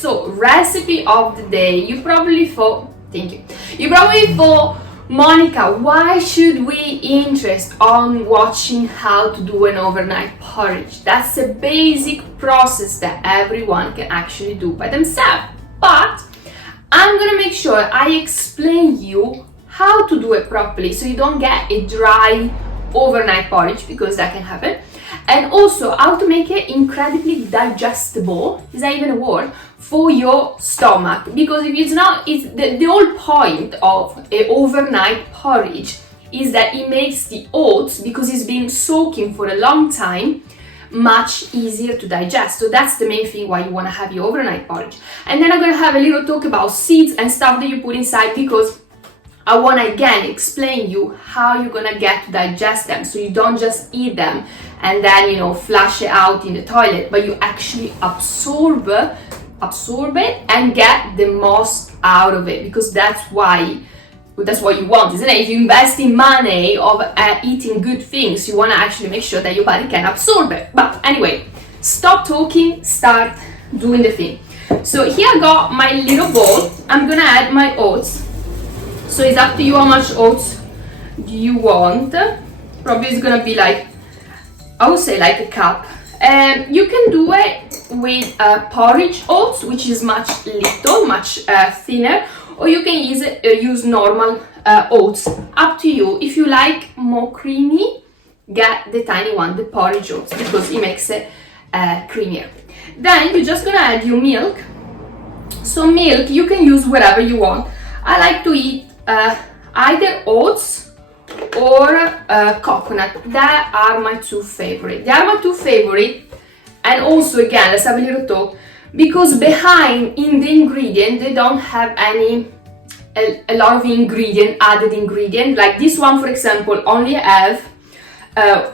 So, recipe of the day. You probably thought, thank you. You probably thought, Monica, why should we interest on watching how to do an overnight porridge? That's a basic process that everyone can actually do by themselves. But I'm gonna make sure I explain you how to do it properly so you don't get a dry overnight porridge, because that can happen, and also how to make it incredibly digestible, is that even a word, for your stomach, because if it's not, the whole point of an overnight porridge is that it makes the oats, because it's been soaking for a long time, much easier to digest. So that's the main thing why you want to have your overnight porridge. And then I'm going to have a little talk about seeds and stuff that you put inside, because I want to again explain you how you're going to get to digest them, so you don't just eat them and then, you know, flush it out in the toilet, but you actually absorb it and get the most out of it, because that's what you want, isn't it? If you invest in money of eating good things, you want to actually make sure that your body can absorb it. But anyway, stop talking, start doing the thing. So here I got my little bowl. I'm gonna add my oats. So it's up to you how much oats do you want. Probably it's gonna be like, I would say like a cup. You can do it with porridge oats, which is much thinner, or you can use normal oats. Up to you. If you like more creamy, get the tiny one, the porridge oats, because it makes it creamier. Then you're just gonna add your milk. So milk, you can use whatever you want. I like to eat either oats or coconut. That are my two favorite. They are my two favorite. And also, again, let's have a little talk, because behind in the ingredient they don't have a lot of added ingredient. Like this one, for example, only have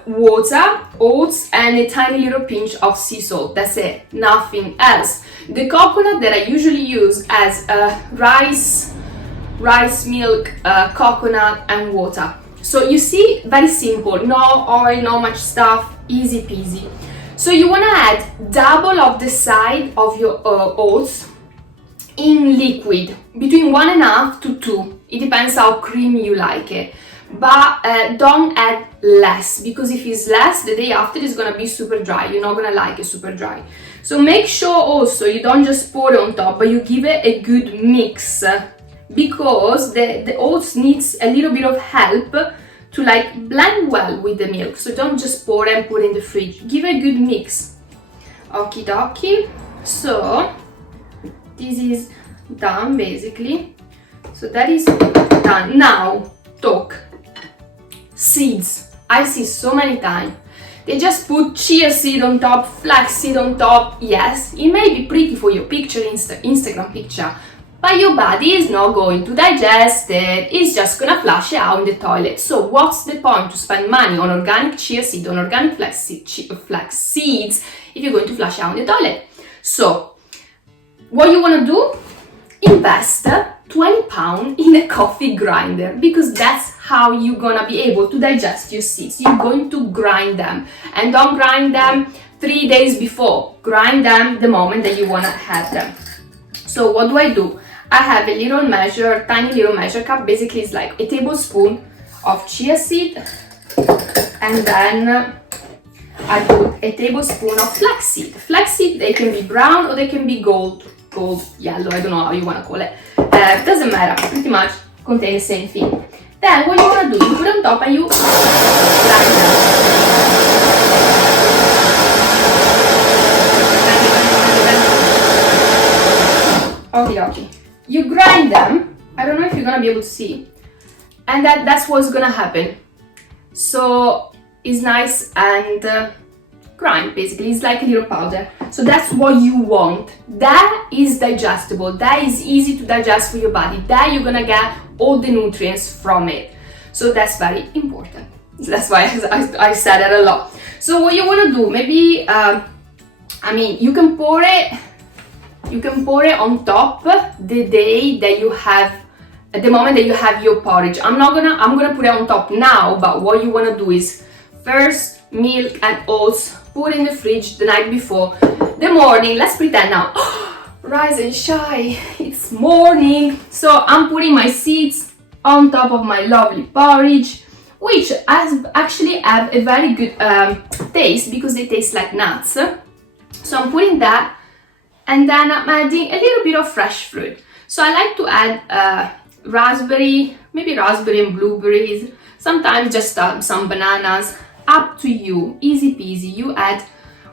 water, oats, and a tiny little pinch of sea salt. That's it, nothing else. The coconut that I usually use as rice milk, coconut, and water. So you see, very simple, no oil, no much stuff, easy peasy. So you want to add double of the size of your oats in liquid, between 1.5 to 2. It depends how creamy you like it. But don't add less, because if it's less, the day after it's going to be super dry. You're not going to like it super dry. So make sure also you don't just pour it on top, but you give it a good mix, because the oats needs a little bit of help to like blend well with the milk. So don't just pour and put in the fridge. Give it a good mix. Okie dokie. So this is done basically. So that is done. Now talk. Seeds. I see so many times they just put chia seed on top, flax seed on top. Yes, it may be pretty for your picture, Instagram picture, but your body is not going to digest it. It's just gonna flush it out in the toilet. So what's the point to spend money on organic chia seed, on organic flax seeds, if you're going to flush it out in the toilet? So what you want to do, invest £20 in a coffee grinder, because that's how you're gonna be able to digest your seeds. You're going to grind them, and don't grind them 3 days before. Grind them the moment that you wanna have them. So what do? I have a little tiny little measure cup. Basically it's like a tablespoon of chia seed, and then I put a tablespoon of flaxseed. Flaxseed, they can be brown or they can be gold yellow, I don't know how you want to call it. Doesn't matter, pretty much contain the same thing. Then what you want to do, you put on top and you grind them. Okay. You grind them. I don't know if you're gonna be able to see, and that's what's gonna happen. So it's nice and grind, basically. It's like a little powder. So that's what you want. That is digestible. That is easy to digest for your body. That you're gonna get all the nutrients from it. So that's very important. That's why I said it a lot. So what you wanna do, maybe, you can pour it on top the day that you have, at the moment that you have your porridge. I'm gonna put it on top now, but what you wanna do is first milk and oats, put in the fridge the night before. The morning, let's pretend now, rise and shine, it's morning. So I'm putting my seeds on top of my lovely porridge, which actually have a very good taste because they taste like nuts. So I'm putting that, and then I'm adding a little bit of fresh fruit. So I like to add raspberry, maybe raspberry and blueberries, sometimes just some bananas, up to you, easy peasy, you add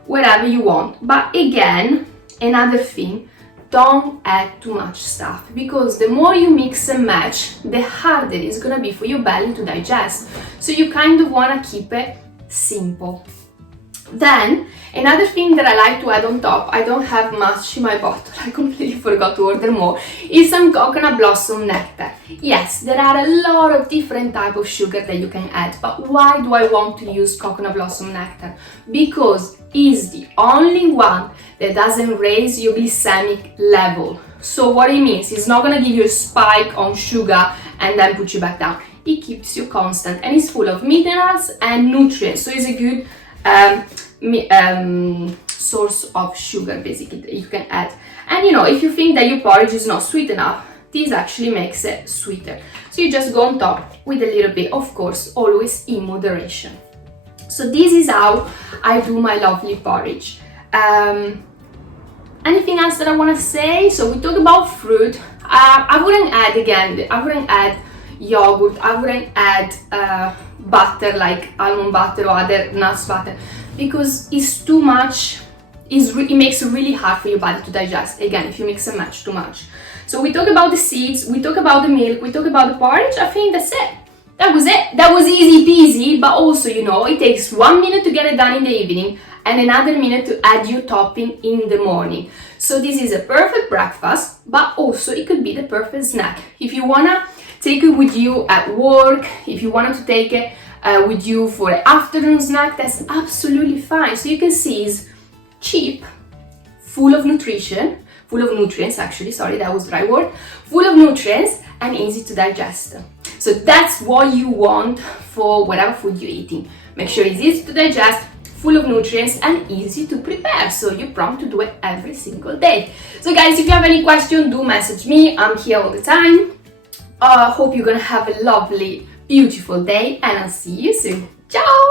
whatever you want. But again, another thing, don't add too much stuff, because the more you mix and match, the harder it's gonna be for your belly to digest. So you kind of wanna keep it simple. Then, another thing that I like to add on top, I don't have much in my bottle, I completely forgot to order more, is some coconut blossom nectar. Yes, there are a lot of different types of sugar that you can add, but why do I want to use coconut blossom nectar? Because it's the only one that doesn't raise your glycemic level. So what it means, it's not gonna give you a spike on sugar and then put you back down. It keeps you constant, and it's full of minerals and nutrients, so it's a good source of sugar basically that you can add. And you know, if you think that your porridge is not sweet enough, this actually makes it sweeter. So you just go on top with a little bit, of course, always in moderation. So this is how I do my lovely porridge. Anything else that I want to say? So we talked about fruit. I wouldn't add yogurt, I wouldn't add butter like almond butter or other nuts butter, because it's too much. It makes it really hard for your body to digest, again, if you mix and match too much. So we talk about the seeds, we talk about the milk, we talk about the porridge. I think that's it. That was it. That was easy peasy, but also, you know, it takes 1 minute to get it done in the evening and another minute to add your topping in the morning. So this is a perfect breakfast, but also it could be the perfect snack. If you wanna take it with you at work, if you wanted to take it with you for an afternoon snack, that's absolutely fine. So you can see it's cheap, full of nutrients actually, sorry, that was the right word, full of nutrients and easy to digest. So that's what you want for whatever food you're eating. Make sure it's easy to digest, full of nutrients and easy to prepare, so you're prompt to do it every single day. So guys, if you have any question, do message me, I'm here all the time. Hope you're gonna have a lovely, beautiful day, and I'll see you soon. Ciao!